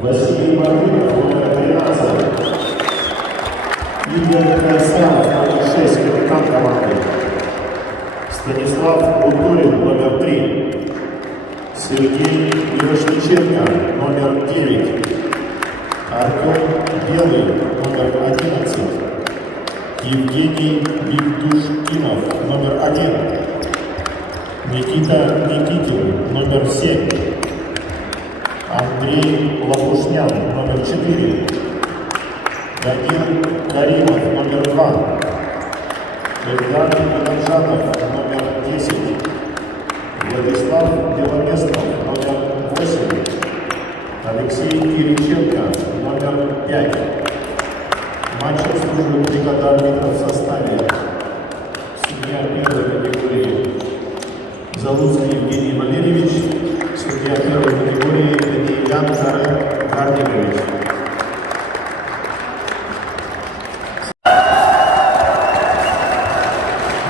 Василий Мартынов, номер 13. Игорь Красанов, номер 6, капитан команды. Станислав Бутурин, номер 3. Сергей Мирошниченко, номер 9. Артем Белый, номер 11. Евгений Виктушкинов, номер 1. Никита Никитин, номер 7. Андрей Лопушнян, номер 4. Данил Каримов, номер 2. Эльдар Адамжанов, номер 10. Владислав Беломестов, номер 8. Алексей Кириченко, номер 5. Матч служит бригада арбитров в составе. Судья первой категории Залуцкий Евгений Валерьевич. Судья первой категории Даниян Карен Гардикович.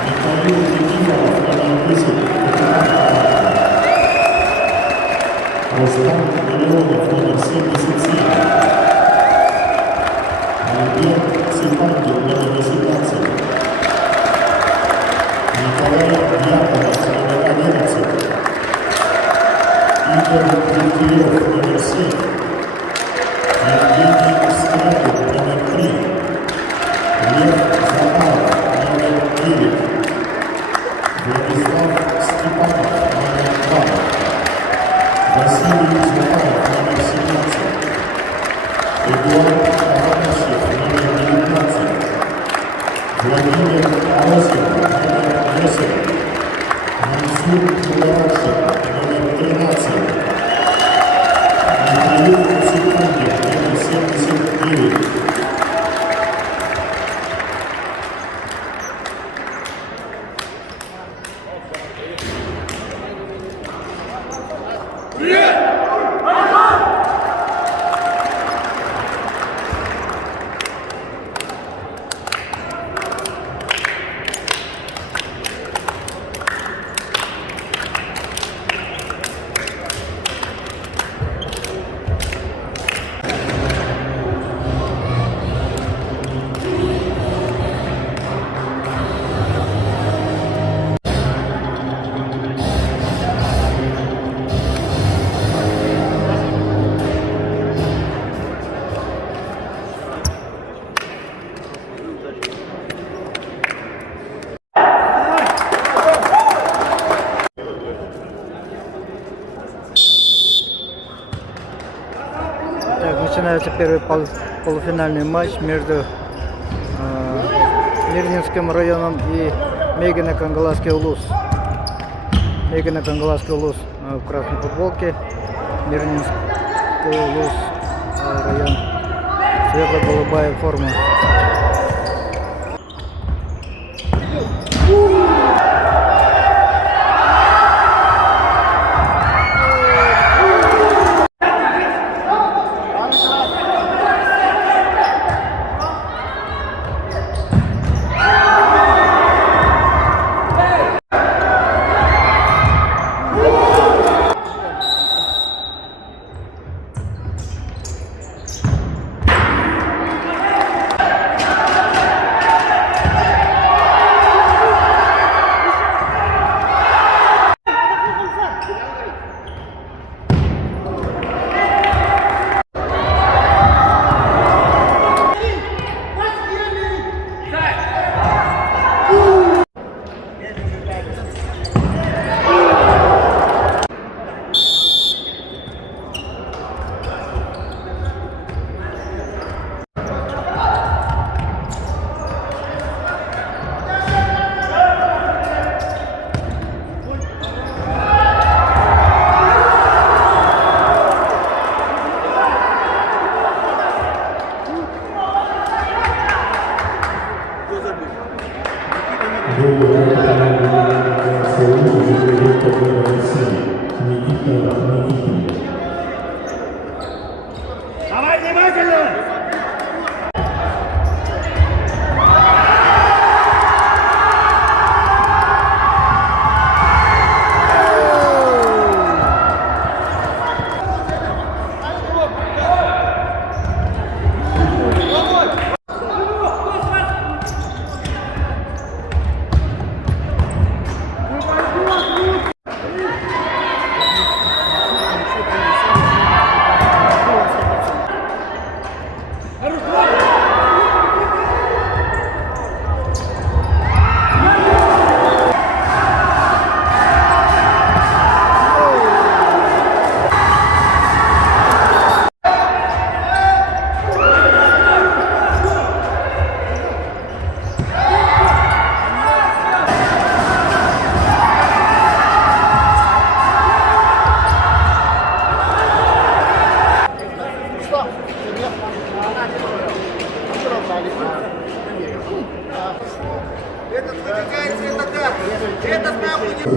Михаил Никифоров, номер 10. Рустам Миллионов, номер 77. Альберт Цепангин, номер 18. Николай Яков, номер 11. Игорь Дегтярев, номер 7. Евгений Скрябин, номер 3. Лев Захаров, номер 9. Владислав Степанов, номер 2. Василий Захаров, номер 17. Эдуард Аванасьев, номер 19. Владимир Аросев, номер 8. Мансур Куларашев, номер 13. Михаил Цепангин, номер 79. Начинается первый полуфинальный матч между Мирнинским районом и Мегино-Кангаласский улус. Мегино-Кангаласский улус в красной футболке, Мирнинский улус район светло-голубая форма. Давай внимательно!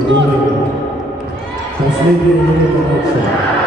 время. Последняя минута матча.